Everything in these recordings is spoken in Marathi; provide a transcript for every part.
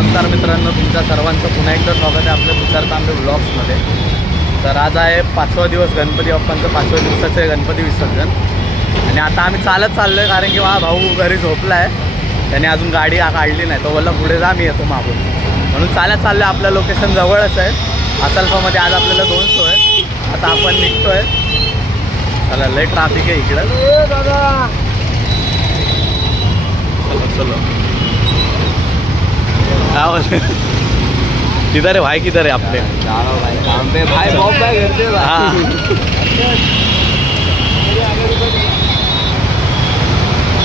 नमस्कार मित्रांनो, तुमच्या सर्वांचं पुन्हा एकदा स्वागत आहे आपल्या तुषार तांबे ब्लॉग्समध्ये. तर आज आहे 5वा दिवस गणपती बाप्पांचं 5व्या दिवसाचं गणपती विसर्जन. आणि आता आम्ही चालत चाललो आहे कारण की भाऊ घरी झोपला आहे, त्याने अजून गाडी काढली नाही. तो बोलला पुढे जा, मी येतो मागून, म्हणून चालत चाललो आहे. आपलं लोकेशन जवळच आहे, असल्फामध्ये. आज आपल्याला 2 शो आहे. आता आपण निघतोय. चला, लय ट्रॅफिक आहे इकडं. चलो किधर है भाई, किधर है आपले भाई बहुत घर हाँ.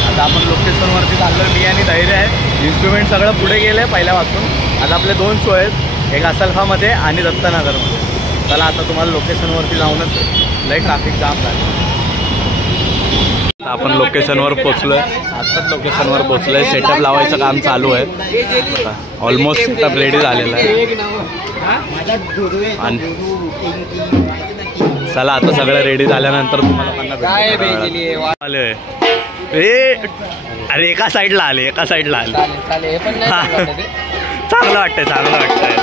आता आपण लोकेशनवरती चाललो. मी आणि धैर्य आहे. इन्स्ट्रुमेंट सगळं पुढे गेलं आहे पहिल्यापासून. आता आपले 2 शो आहेत, एक असल्फामध्ये आणि दत्तनगरमध्ये. चला आता तुम्हाला लोकेशनवरती जाऊनच लय ट्रॅफिक जाम झालं. आपण लोकेशनवर पोचलोय. आत्ताच लोकेशनवर पोचलोय. सेटअप लावायचं काम चालू आहे. ऑलमोस्ट सेटअप रेडी झालेला आहे. आणि चला आता सगळं रेडी झाल्यानंतर तुम्हाला आले. अरे एका साईडला आले, एका साईडला आले. चांगलं वाटतंय, चांगलं वाटतंय.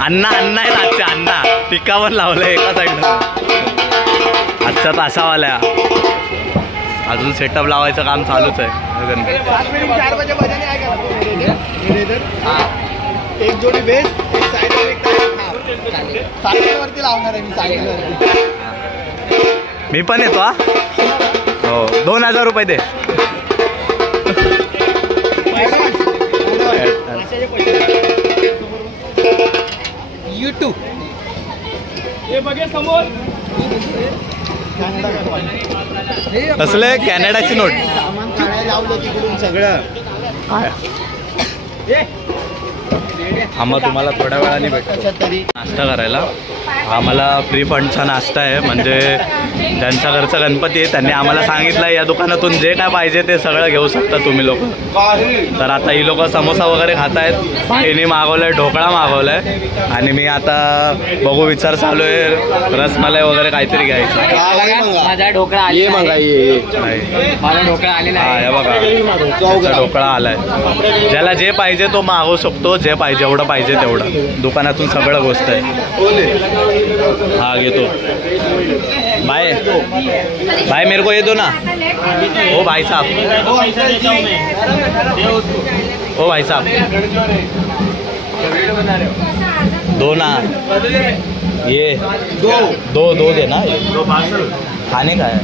अण्णा आहेत आजच्या. अण्णा टिक्का पण लावलंय एका साईडला. आजच्या तासावाल्या अजून सेटअप लावायचं काम चालूच आहे. एक जोडी बेस, एक साईडवर, एक साईडवरती लावणार आहे मी. साईडवर मी पण येतो. हा हो, 2000 रुपये दे. YouTube हे बघे समोर असले कॅनडाची नोट. सामान काढायला लावलं तिकडून सगळं. आम्हा तुम्हाला थोड्या वेळाने भेटतो नाश्ता करायला. आम्हाला फ्री फंडचा नाश्ता आहे. म्हणजे ज्यांच्या घरचा गणपती आहे त्यांनी आम्हाला सांगितलं या दुकानातून जे काय पाहिजे ते सगळं घेऊ शकता तुम्ही लोक. तर आता ही लोक समोसा वगैरे खात आहेत. भाईने मागवलंय, ढोकळा मागवलाय. आणि मी आता बघू, विचार चालू आहे रसमलाई वगैरे काहीतरी घ्यायचं. माझा ढोकळा आले, माझा ढोकळा आलेला आहे. हे बघा, ढोकळा आलाय. ज्याला जे पाहिजे तो मागवू शकतो. जे पाहिजे, जेवढं पाहिजे तेवढं. दुकानातून सगळं गोष्ट आहे. हाँ घेतो. भाई भाई मेरे को ये दो ना. ओ भाई साहब, ओ भाई साहब दो ना. ये दो देना. खाने का है.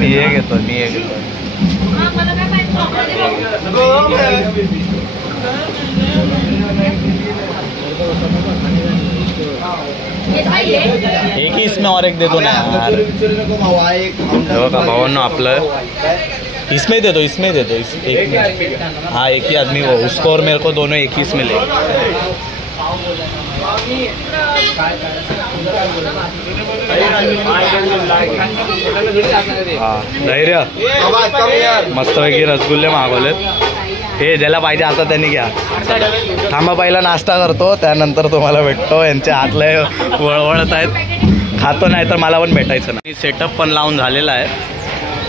मी ये घेतो. एक ही इसमें और एक दे दो ना यार. का भावांनो आपलं इसमें दे दो, इसमें दे दो. एक में, हाँ एक ही आदमी को, उसको और मेरे को दोनों एक ही इसमें ले. हाँ धैर्य मस्तपैकी रसगुल्ले मागवलेत. हे ज्याला पाहिजे आता त्यांनी घ्या. थांबा, पहिला नाश्ता करतो, त्यानंतर तुम्हाला भेटतो. यांचे हातले वळवळत आहेत. खातो नाही तर मला पण भेटायचं नाही. सेटअप पण लावून झालेला आहे.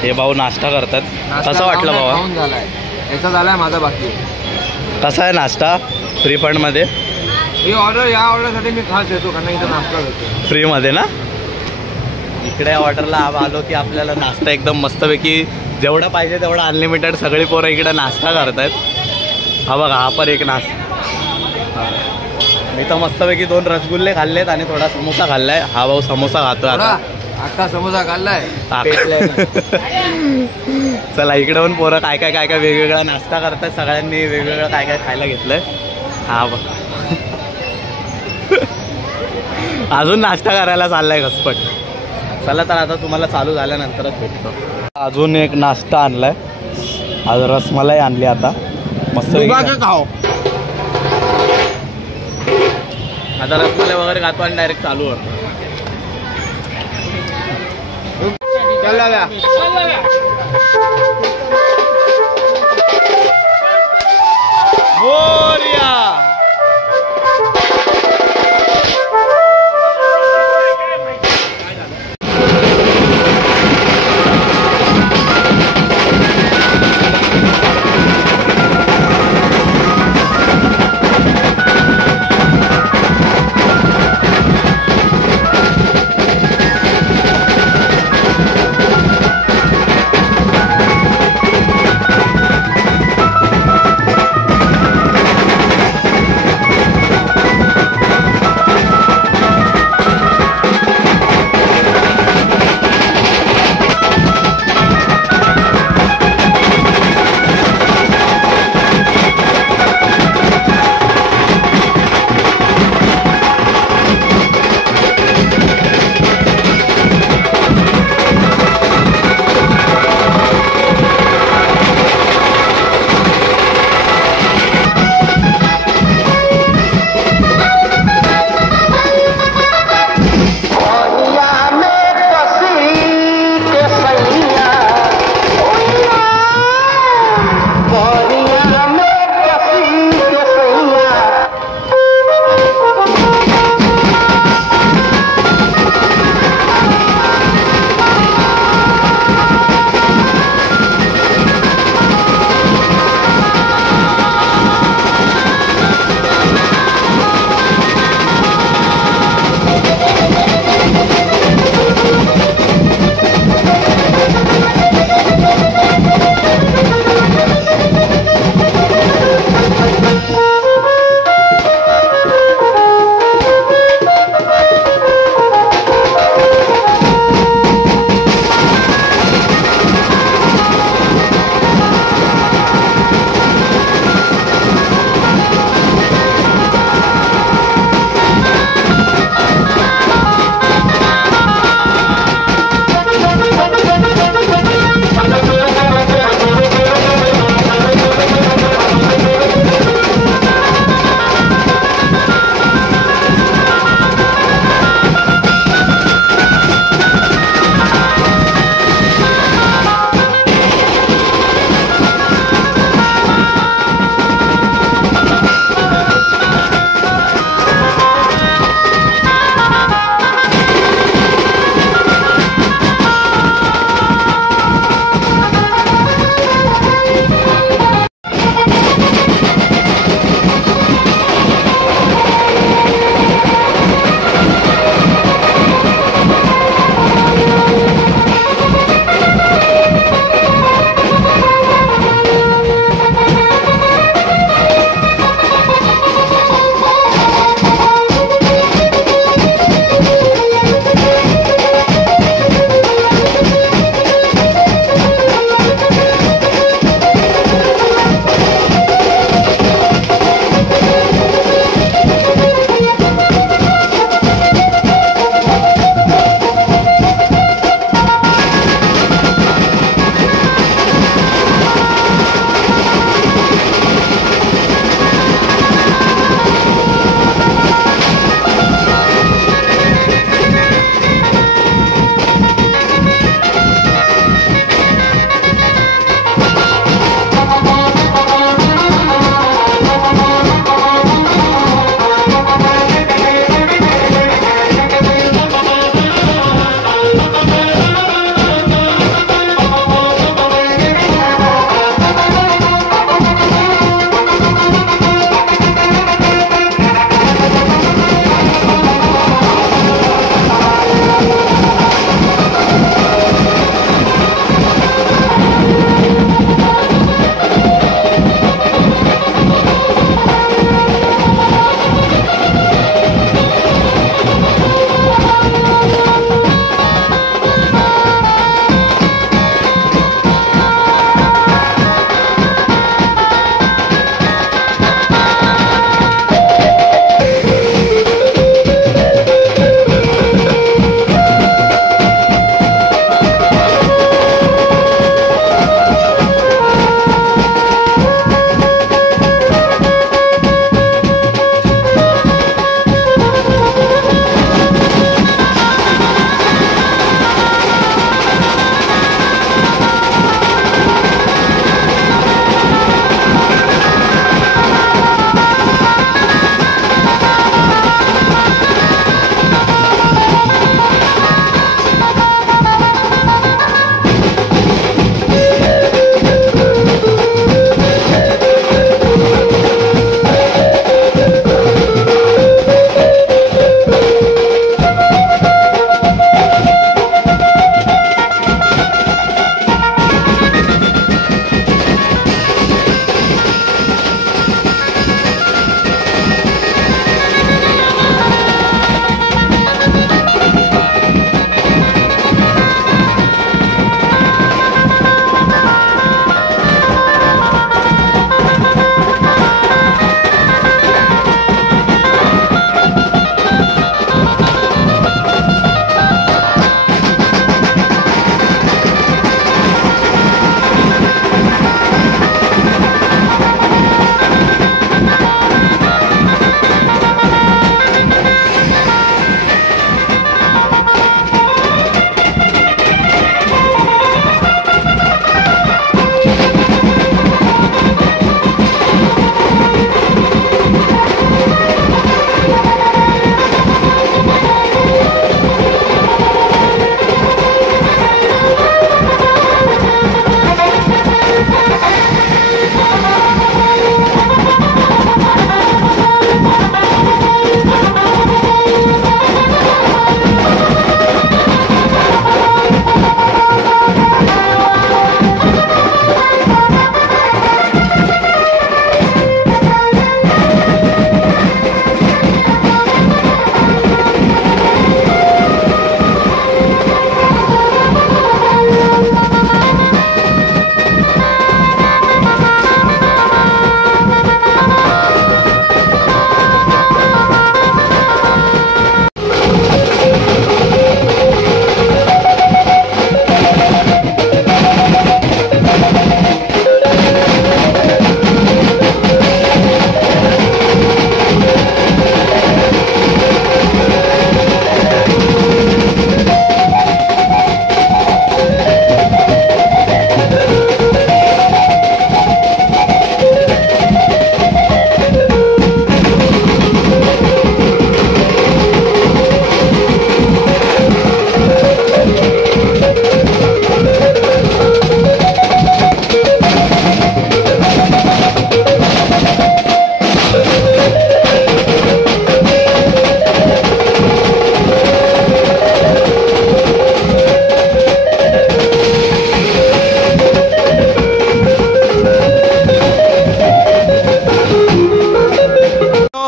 हे भाऊ नाश्ता करतात. कसं वाटलं भाऊ? याचा झालाय माझा बाकी. कसा आहे नाश्ता फ्री फंडमध्ये? ही ऑर्डर, या ऑर्डरसाठी मी खास येतो कारण इथं नाश्ता करतो फ्रीमध्ये ना. इकडे ऑर्डरला आलो की आपल्याला नाश्ता एकदम मस्तपैकी जेवढं पाहिजे तेवढं अनलिमिटेड. सगळी पोरं इकडे नाश्ता करतायत. हा बघा, हा पर एक नाश्ता. मी तर मस्तपैकी 2 रसगुल्ले खाल्लेत आणि थोडा समोसा खाल्लाय. हा भाऊ समोसा खातो आता. अख्खा समोसा खाल्लाय. चला, इकडे पण पोरं काय काय वेगवेगळा नाश्ता करतात. सगळ्यांनी वेगवेगळं काय काय खायला घेतलंय. हा बघा, अजून नाश्ता करायला चाललाय घसपट. चला तर आता तुम्हाला चालू झाल्यानंतरच भेटतो. अजून एक नाश्ता आणलाय. आज रसमलाई आणली. आता मस्त खाओ. आता रसमलाई वगैरे खातो आणि डायरेक्ट चालू करतो.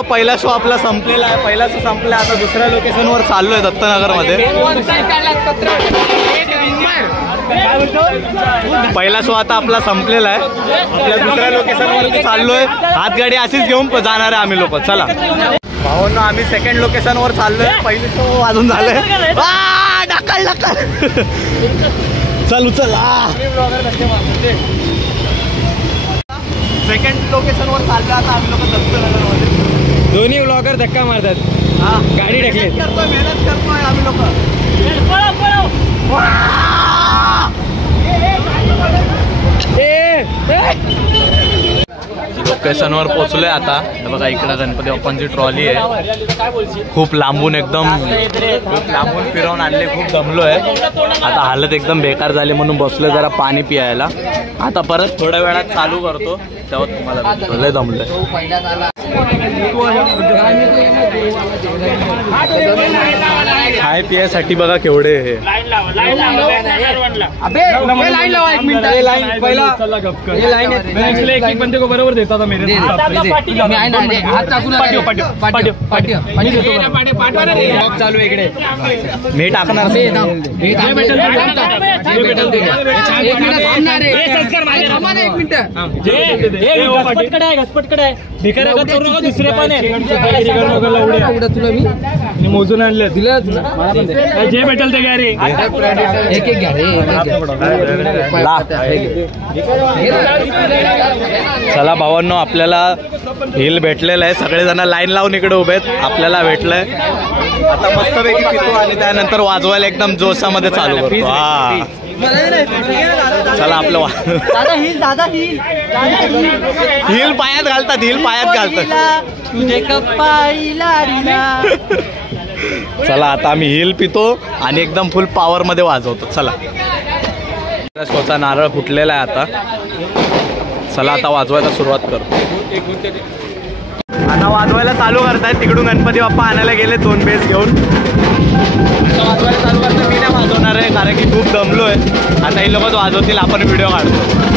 पहिला शो आपला संपलेला आहे. पहिला शो संपला, आता दुसऱ्या लोकेशनवर चाललोय दत्तनगरमध्ये. पहिला शो आता आपला संपलेला आहे. आपल्या दुसऱ्या लोकेशनवर चाललोय. हातगाडी अशीच घेऊन जाणार आहे आम्ही लोक. चला भावांनो, आम्ही सेकंड लोकेशनवर चाललोय. पहिले शो वाजून झालंय. ढकल ढकल चल उचल. सेकंड लोकेशनवर चाललो आता आम्ही लोक दत्तनगरमध्ये. दोन्ही ब्लॉगर धक्का मारतात. गाडी ढकले. मेहनत करतोय आम्ही लोक. लोकेशनवर पोहोचलोय आता. हे बघा इकडं गणपती बाप्पांची ट्रॉली आहे. खूप लांबून खूप लांबून फिरवून आणले. खूप दमलोय. आता हालत एकदम बेकार झाली म्हणून बसलोय जरा पाणी पियायला. आता परत थोड्या वेळात चालू करतो तेव्हा तुम्हाला लय दमलोय. खाय पियासाठी बघा केवढे हे. बंदे को बरोबर देता था मेरे. चालू इकडे मी टाकणार. दुसरे पण मी मोजून आणले. जे भेटेल ते घ्या रे. चला भावांनो, आपल्याला हिल भेटलेलं आहे. सगळेजण लाईन लावून इकडे उभे आहेत. आपल्याला भेटलंय. आता मस्तपैकी पितो आणि त्यानंतर वाजवायला एकदम जोशामध्ये चालू करतो. हा चला आपलं हिल पायात घालतात. हिल पायात घालतात. चला आता आम्ही हिल पितो आणि एकदम फुल पॉवर मध्ये वाजवतो. चला स्वतः नारळ फुटलेला आहे आता. चला आता वाजवायला सुरुवात करतो. आता वाजवायला चालू करतायत. तिकडून गणपती बाप्पा आणायला गेले 2 बेस घेऊन. वाजवायला चालू करतात. मी नाही वाजवणार आहे कारण की खूप दमलोय. आता हे लोकच वाजवतील, आपण व्हिडिओ काढतो.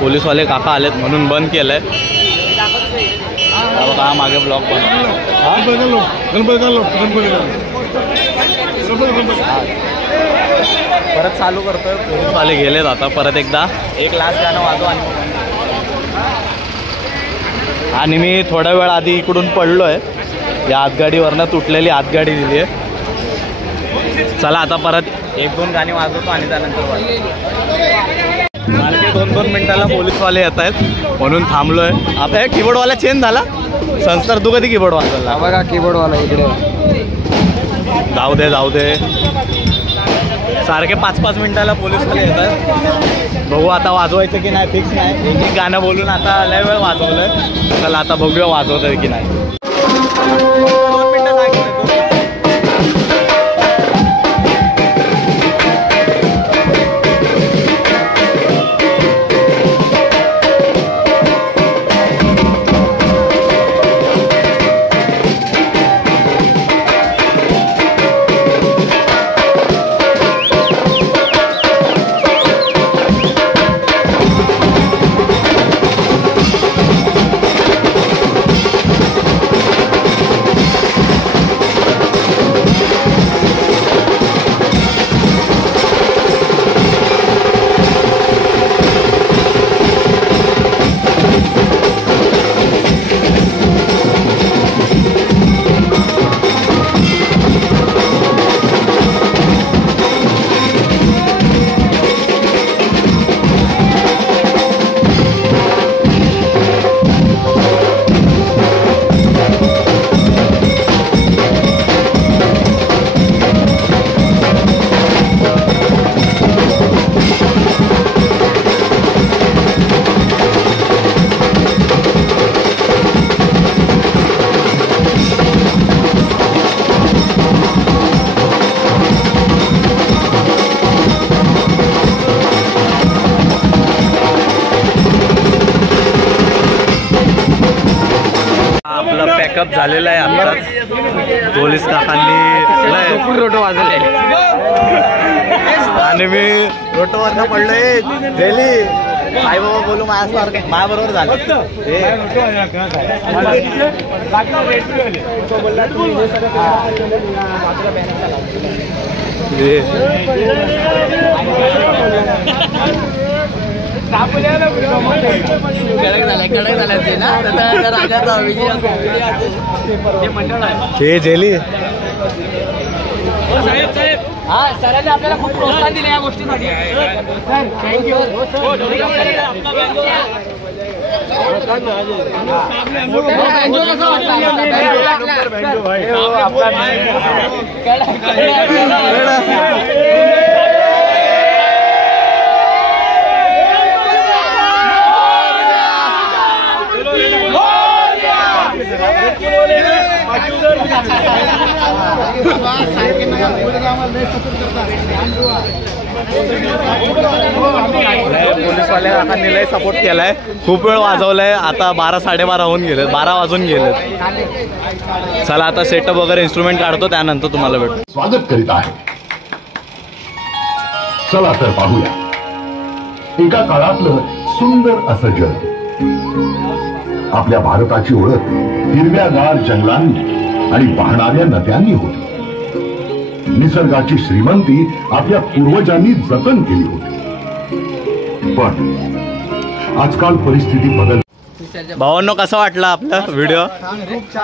पोलीसवाले काका आलेत म्हणून बंद केलंय. बघा मागे ब्लॉक परत चालू करतोय. पोलीसवाले गेलेत आता. परत एकदा एक लास्ट गाणं वाजव आणि मी थोडा वेळ आधी इकडून पडलोय. या हातगाडीवरनं तुटलेली हातगाडी दिली आहे. चला आता परत 1-2 गाणी वाजवतो आणि त्यानंतर सारखे 2-2 मिनिटाला पोलीसवाले येत आहेत म्हणून थांबलोय. आता कीबोर्डवाला चेंज झाला. संस्कार तू कधी कीबोर्ड वाजवला? बघा कीबोर्डवाला इकडे. जाऊ दे सारखे 5-5 मिनिटाला पोलीसवाले येत आहेत. बघू आता वाजवायचं की नाही फिक्स नाही. एक गाणं बोलून आता लय वेळ वाजवलंय. चला आता बघूया वाजवतंय की नाही. 2 मिनिटं सांगितलं. पॅकअप झालेला आहे आता. पोलीस काकांनी रोटो वाजवले आणि मी रोटोवरनं पडलोय. गेली साईबाबा बोलू माझ्यासारखं माझ्याबरोबर झालं. हे जेली सरांनी आपल्याला खूप प्रोत्साहन दिले या गोष्टीसाठी. पोलीसवाल्या काकांनी लय सपोर्ट केलाय. खूप वेळ वाजवलाय. आता 12-12:30 होऊन गेले. 12 वाजून गेले. चला आता सेटअप वगैरे इन्स्ट्रुमेंट काढतो त्यानंतर तुम्हाला भेटतो. स्वागत करीत आहे. चला तर पाहूया एका काळातलं सुंदर असं जग. आपल्या भारताची ओळख हिरव्यागार जंगलांनी आणि वाहणाऱ्या नद्यांनी होती. निसर्गाची श्रीमंती आपल्या पूर्वजांनी जतन केली होती. पण आजकाल परिस्थिती बदल. भावांनो कसा वाटला आपला व्हिडिओ?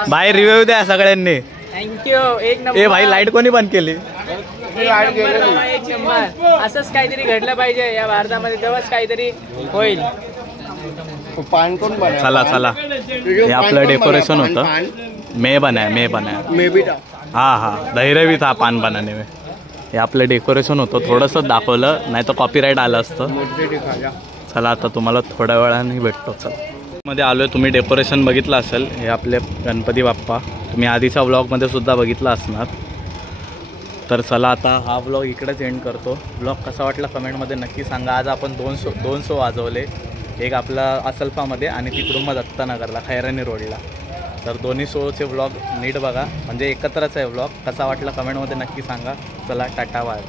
बाहेर रिव्ह्यू द्या सगळ्यांनी. थँक्यू. एक नंबर. ए भाई लाईट कोणी बंद केली? एक नंबर. असंच काहीतरी घडलं पाहिजे या भारतामध्ये तेव्हाच काहीतरी होईल. चला हे आपलं डेकोरेशन होतं. मे बनाया हा धैर्य भी था पान बनाने में. हे आपलं डेकोरेशन होतं. थोडंसं दाखवलं नाही तर कॉपीराईट आलं असतं. चला आता तुम्हाला थोड्या वेळाने भेटतो. चला मध्ये आलोय. तुम्ही डेकोरेशन बघितलं असेल. हे आपले गणपती बाप्पा तुम्ही आधीच्या व्लॉगमध्ये सुद्धा बघितला असणार. तर चला आता हा व्लॉग इकडेच एंड करतो. व्लॉग कसा वाटला कमेंटमध्ये नक्की सांगा. आज आपण दोन शो वाजवले. एक आपला असल्फामध्ये आणि तिकडून मग दत्तनगरला खैरानी रोडला. तर दोन्ही शोचे व्लॉग नीट बघा म्हणजे एकत्रच आहे व्लॉग. कसा वाटला कमेंटमध्ये नक्की सांगा. चला टाटा बाय.